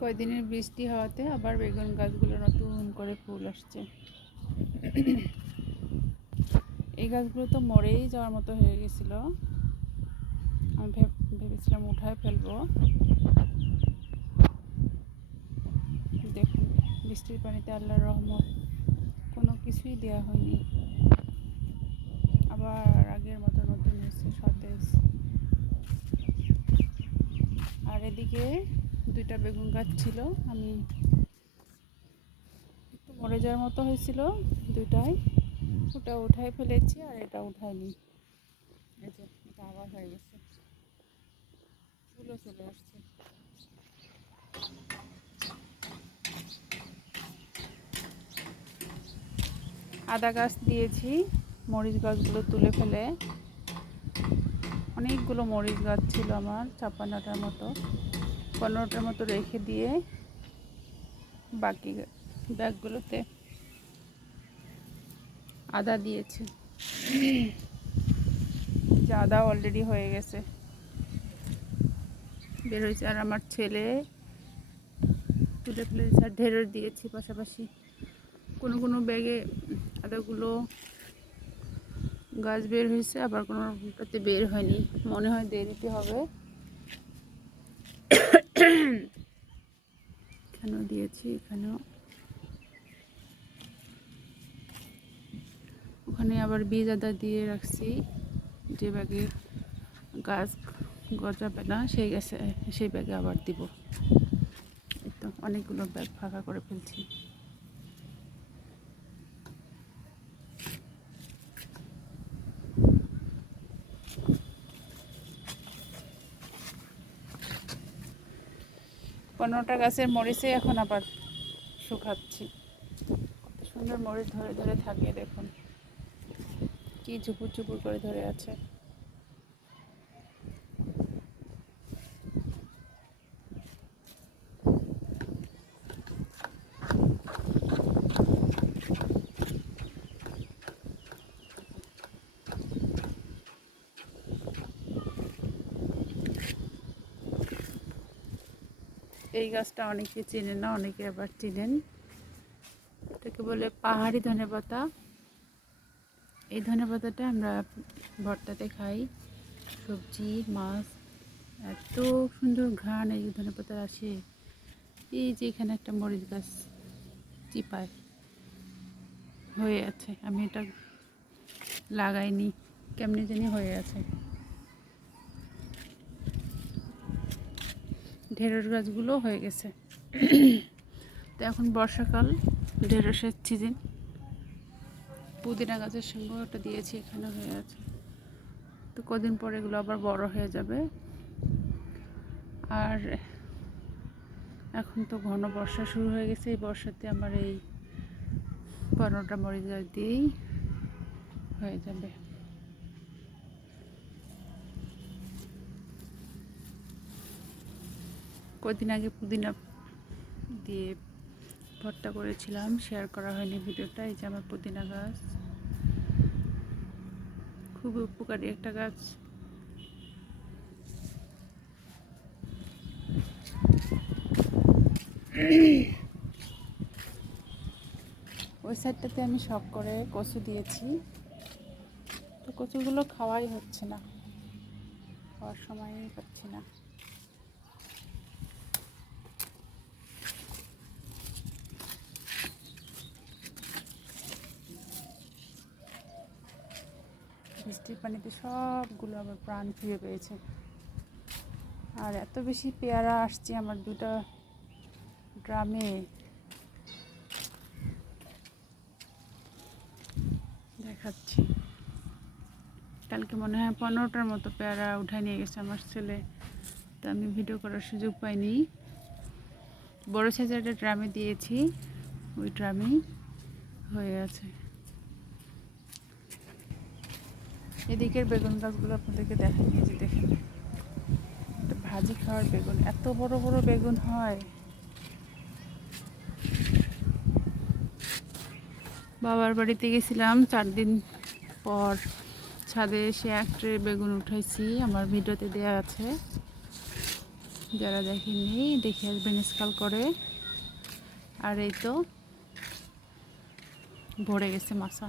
কয়দিনের বৃষ্টি হওয়াতে আবার বেগুন গাছগুলো নতুন করে ফুল আসছে। এই গাছগুলো তো মরেই যাওয়ার মতো হয়ে গেছিল। আমি ভেব- ভেবেছিলাম উঠায় ফেলব। দেখুন, বৃষ্টির পানিতে আল্লাহর রহমত, কোনো কিছুই দেওয়া হয়নি। আবার আগের মতো নতুন হয়েছে সতেজ। আর এদিকে দুইটা বেগুন গাছ ছিল। আমি একটু মরে যাওয়ার মতো হয়েছিল দুইটাই। ওটা উঠাই ফেলেছি আর এটা উঠাইনি। এই যে, এটা আবার হয়ে গেছে। ফুলও চলে আসছে। আদা গাছ দিয়েছি, মরিচ গাছগুলো তুলে ফেলে। অনেকগুলো মরিচ গাছ ছিল আমার, ছাপ্পান্নটার মতো। পনেরোটার মতো রেখে দিয়ে বাকি ব্যাগগুলোতে আদা দিয়েছি। যে আদা অলরেডি হয়ে গেছে। বের হয়েছে। আর আমার ছেলে তুলে ফেলেছে। আর ঢেঁড়স দিয়েছি পাশাপাশি। কোনো কোনো ব্যাগে আদাগুলো গাছ বের হয়েছে। আবার কোনোটাতে বের হয়নি। মনে হয় দেরিতে হবে। এখানেও দিয়েছি, এখানেও। ওখানে আবার বীজ আদা দিয়ে রাখছি, যে ব্যাগে গাছ গজাবে না সেই গাছে, সেই ব্যাগে আবার দিব। তো, অনেকগুলো ব্যাগ ফাঁকা করে ফেলছি। পনেরোটা গাছের মরিচে এখন আবার শুকাচ্ছি। কত সুন্দর মরিচ ধরে ধরে থাকে, দেখুন। কি ঝুপুর ঝুপুর করে ধরে আছে। এই গাছটা অনেকে চেনে না, অনেকে আবার চেনেন। এটাকে বলে পাহাড়ি ধনেপাতা। এই ধনেপাতাটা আমরা ভর্তাতে খাই। সবজি, মাছ, এত সুন্দর ঘ্রাণ এই ধনেপাতার আসে। এই যে এখানে একটা মরিচ গাছ চিপায় হয়ে আছে। আমি এটা লাগাইনি, কেমনি জানি হয়ে আছে। ঢেঁড়স গাছগুলো হয়ে গেছে। তো এখন বর্ষাকাল, ঢেঁড়সের সিজন পুদিনা গাছের সঙ্গে ওটা দিয়েছি, এখানে হয়ে আছে। তো কদিন পরে এগুলো আবার বড় হয়ে যাবে। আর এখন তো ঘন বর্ষা শুরু হয়ে গেছে, এই বর্ষাতে আমার এই পনেরোটা মরিচ দিয়েই হয়ে যাবে। কদিন আগে পুদিনা দিয়ে ভর্তা করেছিলাম শেয়ার করা হয়নি ভিডিওটা, এই যে আমার পুদিনা গাছ। খুবই উপকারী একটা গাছ। ওই সাইডটাতে আমি শখ করে কচু দিয়েছি। তো কচুগুলো খাওয়াই হচ্ছে না, খাওয়ার সময়ই পাচ্ছি না। বৃষ্টির পানিতে সবগুলো আবার প্রাণ ফিরে পেয়েছে আর এত বেশি পেয়ারা আসছে আমার দুটা ড্রামে দেখাচ্ছি। কালকে মনে হয় পনেরোটার মতো পেয়ারা উঠায় নিয়ে গেছে আমার ছেলে। তো আমি ভিডিও করার সুযোগ পাইনি। বড় সাইজের একটা ড্রামে দিয়েছি। ওই ড্রামেই হয়ে আছে। এদিকের বেগুন গাছগুলো আপনাদেরকে দেখাই নিয়ে যে দেখেন। ভাজি খাওয়ার বেগুন, এত বড় বড় বেগুন হয়। বাবার বাড়িতে গেছিলাম, চার দিন পর ছাদে এসে এক ট্রে বেগুন উঠাইছি, আমার ভিডিওতে দেওয়া আছে। যারা দেখেননি, দেখে আসবেন স্কাল করে। আর এই তো, ভরে গেছে মাছা।